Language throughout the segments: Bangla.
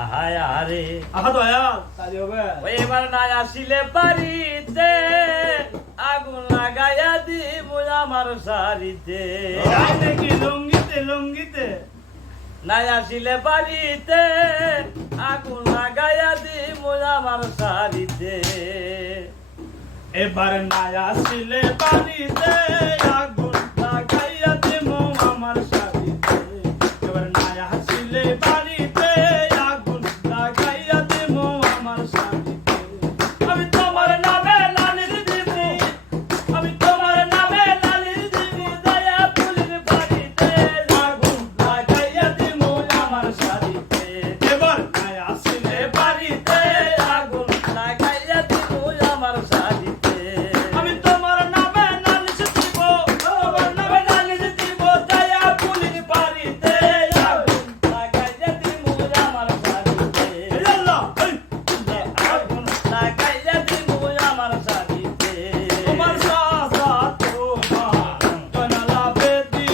আহারে আহা দয়া তাই হবে ওই এবার না আসিলে বাড়িতে আগুন লাগাইয়া দিব আমার শাড়িতে তাই নাকি লঙ্গিতে না আসিলে বাড়িতে আগুন লাগাইয়া দিব আমার শাড়িতে এবার না আসিলে বাড়িতে আগুন লাগাইয়া দিব আমার শাড়িতে এবার না আসিলে বাড়িতে আগুন লাগাইয়া দিব আমার শাড়িতে আমি তোমার নামে লালির দিব আমি তোমার নামে লালির দিব দয়া ফুলের বাড়িতে আগুন লাগাইয়া দিব আমার শাড়িতে এবার না আসিলে বাড়িতে আগুন লাগাইয়া দিব আমার শাড়িতে আমি তোমার নামে নালিশ দিব তোমার নামে নালিশ দিব দয়া ফুলের বাড়িতে আগুন লাগাইয়া দিব আমার শাড়িতে আল্লাহ আগুন লাগাইয়া দিব আমার শাড়িতে তোমার সাজা তোমার জানালা বেদি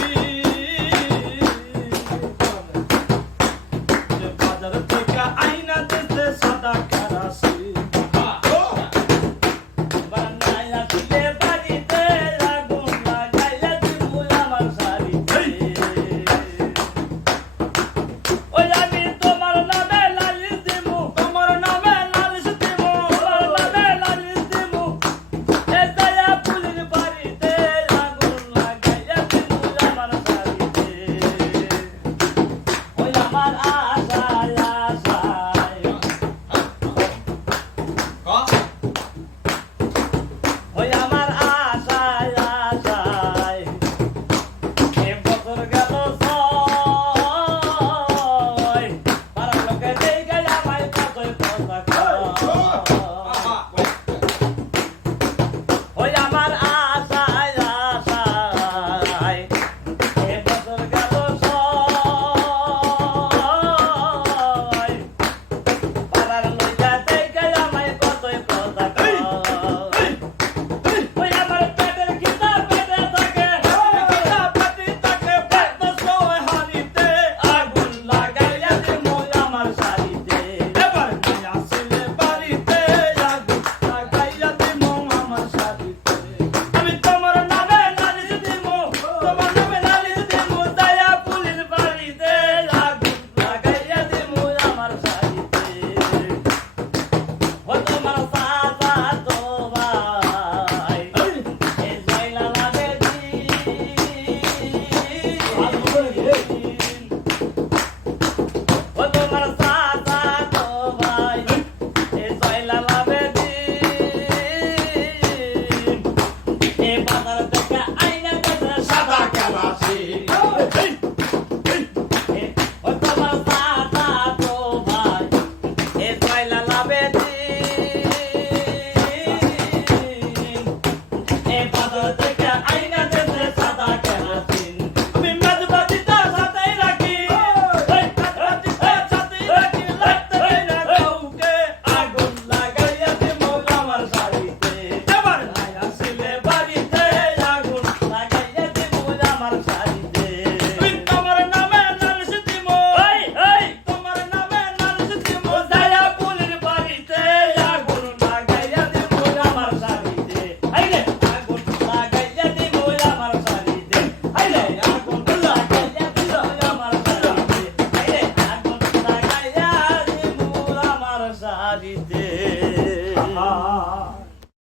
যে বাজার থেকে আইনা দিতে সাদা কারাসি বানাইয়া দিলে বাড়িতে আগুন লাগাইয়া দিব আমার শাড়িতে ওই আমি তোমার নামে লালিশ দিব তোমার নামে নালিশ দিব তোমার নামে লালিশ দিব এ দয়া ফুলের বাড়িতে আগুন লাগাইয়া দিব আমার শাড়িতে ওই আমার আশায় আশায় ওই আমার আশায় আশায় এ বছর গেল ছয় পাড়ার লোকে দেখে আমায় কতই কথা কয় ওই আমার আশায় আশায় এ বছর গেল ছয় পাড়ার লইয়া দেখে আমায় কতই কথা কয় ওই আমার পেটের খিদা পেটে থাকে খিদা পাতি তাকে পেট সয় হারিতে আগুন লাগাইয়া দিব আমার শাড়িতে এবার না আসিলে বাড়িতে আগুন লাগাইয়া দিব আমার শাড়িতে আমি তোমার নামে নালিশ দিব তোমার নামে নালিশ দিব দয়া ফুলের বাড়িতে আগুন লাগাইয়া দিব আমার শাড়িতে ও তোমার সাজা তোমায় এ জয়লা লাগে ও তোমার সাজা তোমায় এ জয়লা লাগে এ বাজার থেকে আইনা কাছে সাদা কালাসি ও তোমার সাজা তোমায় এ জয়লা লাগে এ বাজার থেকে আইনা কাছে সাদা কালাসি আমি মেজবাতিটা সাথে রাখি মেজবাতিটা সাথে রাখি লাগতে না কাউকে আগুন লাগাইয়া দিব আমার শাড়িতে এবার না আসিলে বাড়িতে আগুন লাগাইয়া দিব আমার শাড়িতে আমি তোমার নামে নালিশ দিব তোমার নামে নালিশ দিব দয়া ফুলের বাড়িতে আগুন লাগাইয়া দিব আমার শাড়িতে আইলে আগুন লাগাইয়া দিব আমার শাড়িতে আইলে আগুন লাগাইয়া দিব আমার শাড়িতে আইলে আগুন লাগাইয়া দিব আমার শাড়িতে